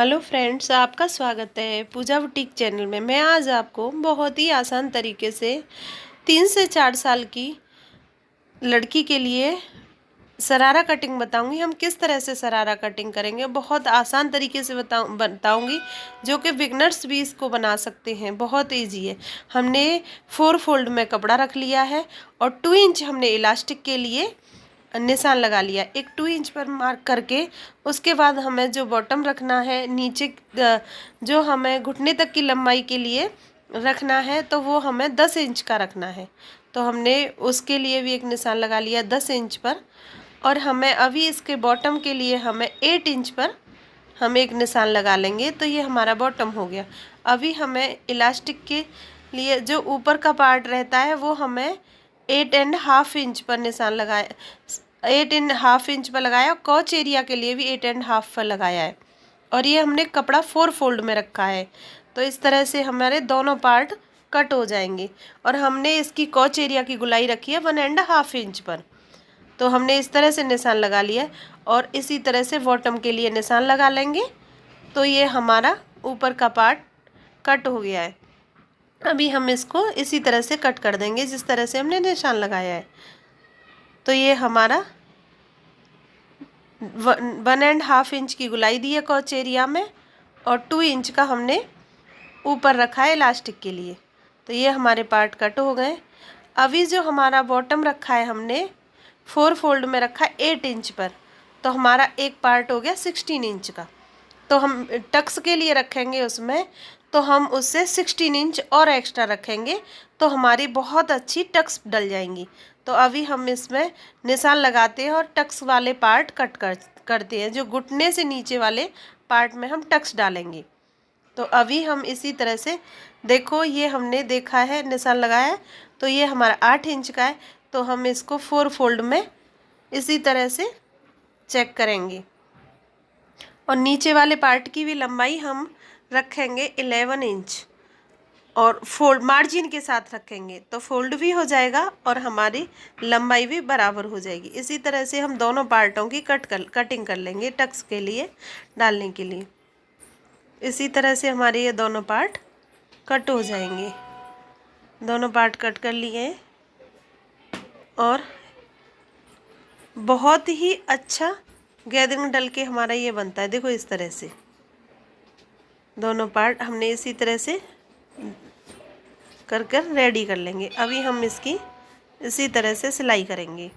Hello friends, आपका स्वागत है पूजा बुटीक चैनल में। मैं आज आपको बहुत ही आसान तरीके से 3 से 4 साल की लड़की के लिए शरारा कटिंग बताऊंगी। हम किस तरह से शरारा कटिंग करेंगे, बहुत आसान तरीके से बताऊंगी, जो कि बिगनर्स भी इसको बना सकते हैं। बहुत इजी है। हमने 4 फोल्ड में कपड़ा रख लिया है और 2 इंच हमने इलास्टिक के लिए निशान लगा लिया। एक 2 इंच पर मार्क करके उसके बाद हमें जो बॉटम रखना है नीचे, जो हमें घुटने तक की लंबाई के लिए रखना है, तो वो हमें 10 इंच का रखना है। तो हमने उसके लिए भी एक निशान लगा लिया 10 इंच पर। और हमें अभी इसके बॉटम के लिए हमें 8 इंच पर हम एक निशान लगा लेंगे। तो ये हमारा बॉटम हो गया। अभी हमें इलास्टिक के लिए जो ऊपर का पार्ट रहता है वो हमें 8.5 इंच पर निशान लगाया, 8.5 इंच पर लगाया। कॉच एरिया के लिए भी 8.5 पर लगाया है। और ये हमने कपड़ा 4 फोल्ड में रखा है। तो इस तरह से हमारे दोनों पार्ट कट हो जाएंगे। और हमने इसकी कॉच एरिया की गुलाई रखी है 1.5 इंच पर। तो हमने इस तरह से निशान लगा लिया और इसी तरह से बॉटम के लिए निशान लगा लेंगे। तो ये हमारा ऊपर का पार्ट कट हो गया है। अभी हम इसको इसी तरह से कट कर देंगे जिस तरह से हमने निशान लगाया है। तो ये हमारा 1.5 इंच की गुलाई दी है कॉच एरिया में और 2 इंच का हमने ऊपर रखा है इलास्टिक के लिए। तो ये हमारे पार्ट कट हो गए। अभी जो हमारा बॉटम रखा है हमने 4 फोल्ड में रखा है 8 इंच पर। तो हमारा एक पार्ट हो गया 16 इंच का। तो हम टक्स के लिए रखेंगे उसमें, तो हम उससे 16 इंच और एक्स्ट्रा रखेंगे। तो हमारी बहुत अच्छी टक्स डल जाएंगी। तो अभी हम इसमें निशान लगाते हैं और टक्स वाले पार्ट कट करते हैं। जो घुटने से नीचे वाले पार्ट में हम टक्स डालेंगे। तो अभी हम इसी तरह से, देखो ये हमने देखा है निशान लगाया है। तो ये हमारा 8 इंच का है। तो हम इसको 4 फोल्ड में इसी तरह से चेक करेंगे। और नीचे वाले पार्ट की भी लंबाई हम रखेंगे 11 इंच और फोल्ड मार्जिन के साथ रखेंगे। तो फोल्ड भी हो जाएगा और हमारी लंबाई भी बराबर हो जाएगी। इसी तरह से हम दोनों पार्टों की कटिंग कर लेंगे टक्स के लिए डालने के लिए। इसी तरह से हमारे ये दोनों पार्ट कट हो जाएंगे। दोनों पार्ट कट कर लिए और बहुत ही अच्छा गैदरिंग डल के हमारा ये बनता है। देखो इस तरह से दोनों पार्ट हमने इसी तरह से कर रेडी कर लेंगे। अभी हम इसकी इसी तरह से सिलाई करेंगे।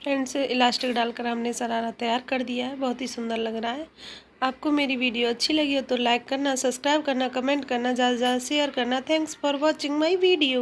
फ्रेंड्स, इलास्टिक डालकर हमने शरारा तैयार कर दिया है। बहुत ही सुंदर लग रहा है। आपको मेरी वीडियो अच्छी लगी हो तो लाइक करना, सब्सक्राइब करना, कमेंट करना, ज़्यादा से ज़्यादा शेयर करना। Thanks for watching my video.